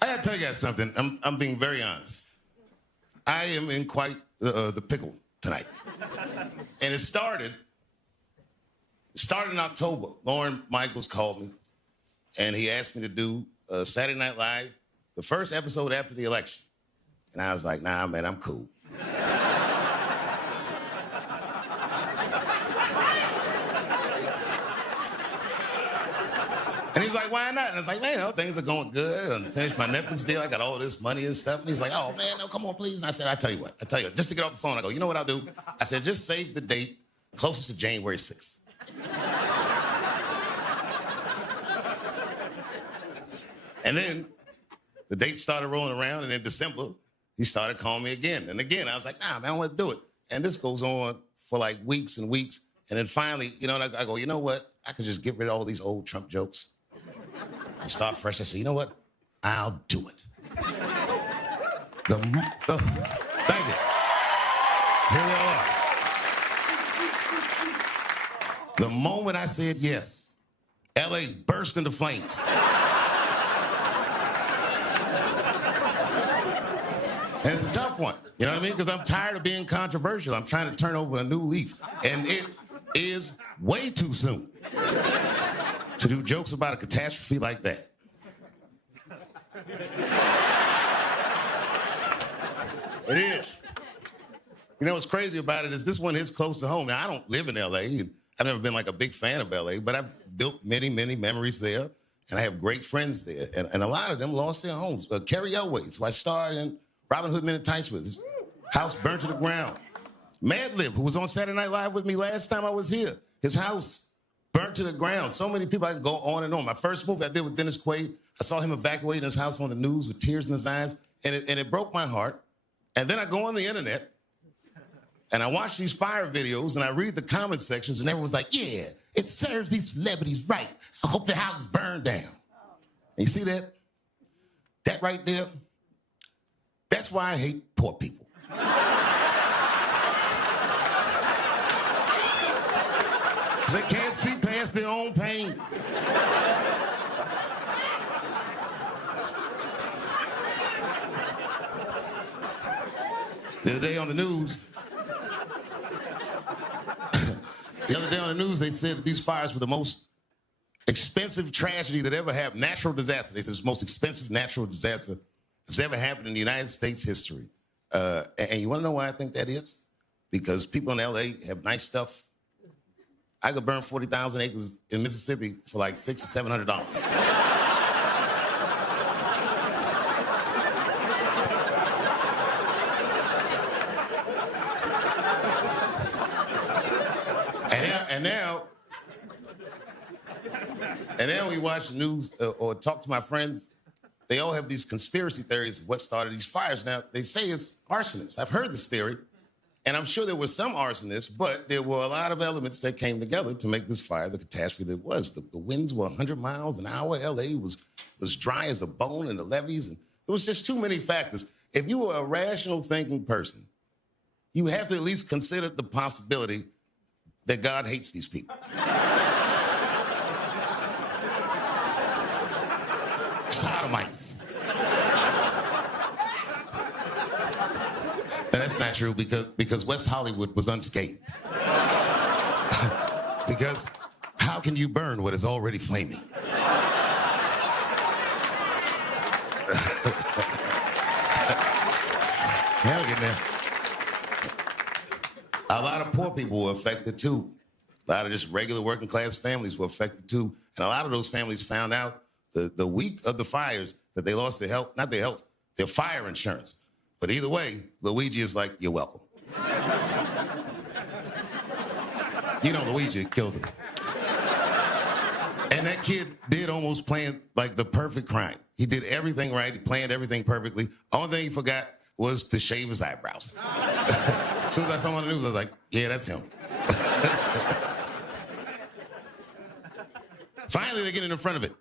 I gotta tell you guys something. I'm being very honest. I am in quite the pickle tonight. And it started in October. Lauren Michaels called me, and he asked me to do Saturday Night Live, the first episode after the election. And I was like, nah, man, I'm cool. And he was like, why not? And I was like, man, you know, things are going good. I finished my Netflix deal. I got all this money and stuff. And he's like, oh, man, no, come on, please. And I said, I tell you what, just to get off the phone, I go, you know what I'll do? I said, just save the date closest to January 6th. And then the date started rolling around, and in December, he started calling me again. And again, I was like, nah, man, I don't want to do it. And this goes on for like weeks and weeks. And then finally, you know, I go, you know what? I could just get rid of all these old Trump jokes and start fresh. I said, you know what? I'll do it. Thank you. Here we all are. The moment I said yes, LA burst into flames. And it's a tough one, you know what I mean? Because I'm tired of being controversial. I'm trying to turn over a new leaf. And it is way too soon to do jokes about a catastrophe like that. It is. You know what's crazy about it is this one is close to home. Now, I don't live in L.A. I've never been like a big fan of L.A., but I've built many, many memories there, and I have great friends there. And a lot of them lost their homes. Carrie Elways, who I starred in Robin Hood Men in Tights with, his house burned to the ground. Madlib, who was on Saturday Night Live with me last time I was here, his house burnt to the ground. So many people, I can go on and on. My first movie I did with Dennis Quaid, I saw him evacuating his house on the news with tears in his eyes, and it broke my heart. And then I go on the internet, and I watch these fire videos, and I read the comment sections, and everyone's like, yeah, it serves these celebrities right. I hope their houses burn down. And you see that? That right there? That's why I hate poor people. Because they can't see past their own pain. The other day on the news, they said that these fires were the most expensive tragedy that ever happened, natural disaster. They said it's the most expensive natural disaster that's ever happened in the United States history. And you want to know why I think that is? Because people in LA have nice stuff. I could burn 40,000 acres in Mississippi for like $600 or $700. And now we watch the news or talk to my friends. They all have these conspiracy theories of what started these fires. Now, they say it's arsonists. I've heard this theory, and I'm sure there were some arsonists, but there were a lot of elements that came together to make this fire the catastrophe that it was. The winds were 100 miles an hour. L.A. was dry as a bone in the levees, and there was just too many factors. If you were a rational thinking person, you have to at least consider the possibility that God hates these people. Sodomites. And that's not true because West Hollywood was unscathed. Because how can you burn what is already flaming? Now we're getting there. A lot of poor people were affected too. A lot of just regular working class families were affected too. And a lot of those families found out the week of the fires that they lost their health, not their health, their fire insurance. But either way, Luigi is like, you're welcome. You know, Luigi killed him. And that kid did almost plan like the perfect crime. He did everything right. He planned everything perfectly. Only thing he forgot was to shave his eyebrows. As soon as I saw him on the news, I was like, yeah, that's him. Finally, they're getting in front of it.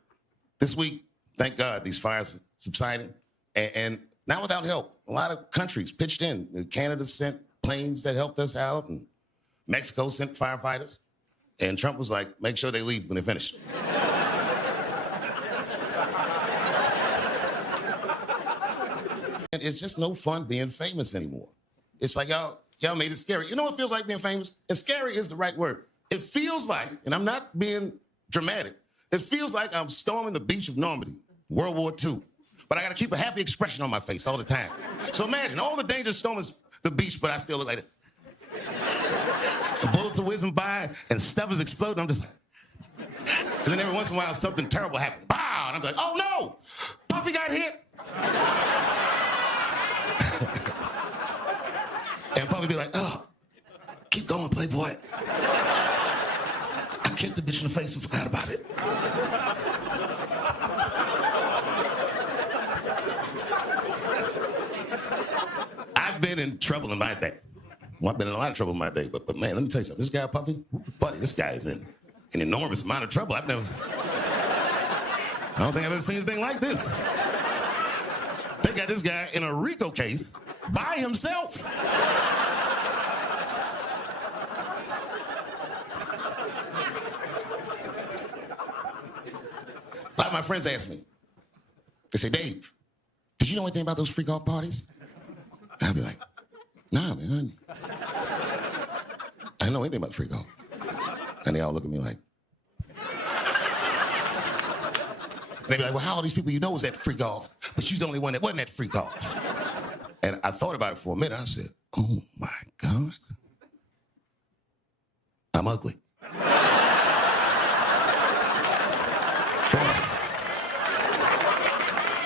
This week, thank God, these fires subsided, and not without help. A lot of countries pitched in. Canada sent planes that helped us out, and Mexico sent firefighters. And Trump was like, make sure they leave when they finish. it's just no fun being famous anymore. It's like y'all made it scary. You know what it feels like being famous? And scary is the right word. It feels like, and I'm not being dramatic, it feels like I'm storming the beach of Normandy, World War II. But I got to keep a happy expression on my face all the time. So imagine all the danger storming the beach, but I still look like this. The bullets are whizzing by and stuff is exploding. I'm just like, and then every once in a while something terrible happens. Pow! And I'm like, oh no! Puffy got hit! And Puffy be like, oh, keep going, playboy. I kicked the bitch in the face and forgot about it. I've been in trouble in my day. Well, I've been in a lot of trouble in my day, but man, let me tell you something. This guy, Puffy, buddy, this guy is in an enormous amount of trouble. I don't think I've ever seen anything like this. They got this guy in a Rico case by himself. A lot of my friends ask me, they say, Dave, did you know anything about those freak-off parties? And I'll be like, nah, man. I don't know anything about freak-off. And they all look at me like, they be like, well, how all these people you know was at the freak-off, but you're the only one that wasn't at the freak-off. And I thought about it for a minute. I said, oh, my God. I'm ugly.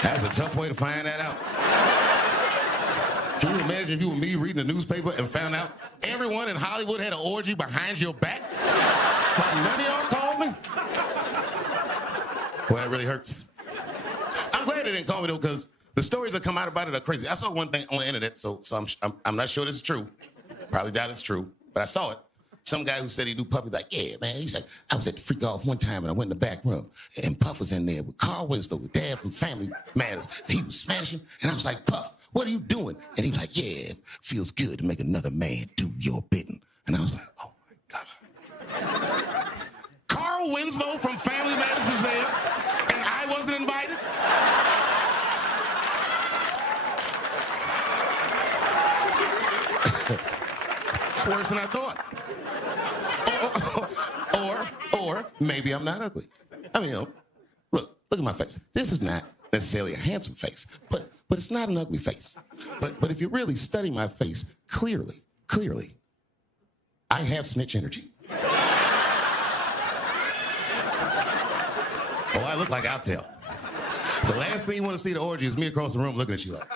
That's a tough way to find that out. Can you imagine if you were me reading the newspaper and found out everyone in Hollywood had an orgy behind your back? Like none of y'all called me? Well, that really hurts. I'm glad they didn't call me though, because the stories that come out about it are crazy. I saw one thing on the internet, so I'm not sure this is true. Probably doubt it's true, but I saw it. Some guy who said he knew Puffy, like, yeah, man. He's like, I was at the freak off one time and I went in the back room and Puff was in there with Carl Winslow, the dad from Family Matters. He was smashing, and I was like, Puff, what are you doing? And he was like, yeah, it feels good to make another man do your bidding. And I was like, oh my God. Carl Winslow from Family Matters was there, and I wasn't invited? It's worse than I thought. Or maybe I'm not ugly. I mean, look at my face. This is not necessarily a handsome face, but it's not an ugly face. But if you really study my face clearly, I have snitch energy. Oh, I look like I'll tell. The last thing you want to see at the orgy is me across the room looking at you like.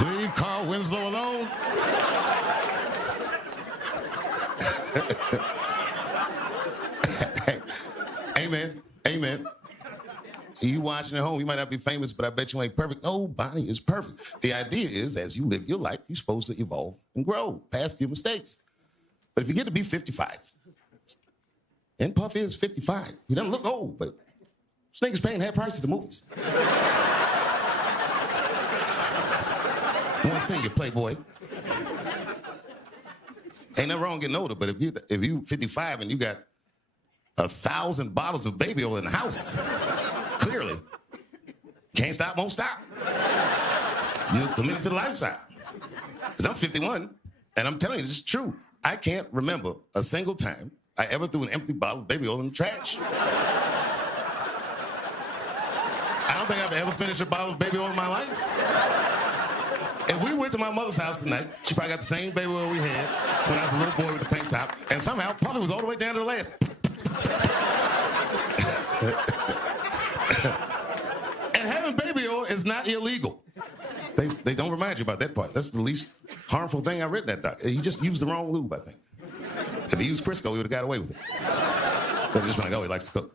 Leave Carl Winslow alone. Amen. You watching at home, you might not be famous, but I bet you ain't perfect. Nobody is perfect. The idea is, as you live your life, you're supposed to evolve and grow past your mistakes. But if you get to be 55, and Puff is 55, he doesn't look old, but this nigga's paying half prices to movies. I want to see you, playboy. Ain't nothing wrong getting older, but if you 55 and you got 1,000 bottles of baby oil in the house, clearly, can't stop, won't stop. You're committed to the lifestyle. Because I'm 51, and I'm telling you, this is true. I can't remember a single time I ever threw an empty bottle of baby oil in the trash. I don't think I've ever finished a bottle of baby oil in my life. If we went to my mother's house tonight, she probably got the same baby oil we had when I was a little boy with the pink top, and somehow Puffy was all the way down to the last. And having baby oil is not illegal. They don't remind you about that part. That's the least harmful thing I read in that doc. He just used the wrong lube, I think. If he used Crisco, he would have got away with it. But just like, oh, he likes to cook.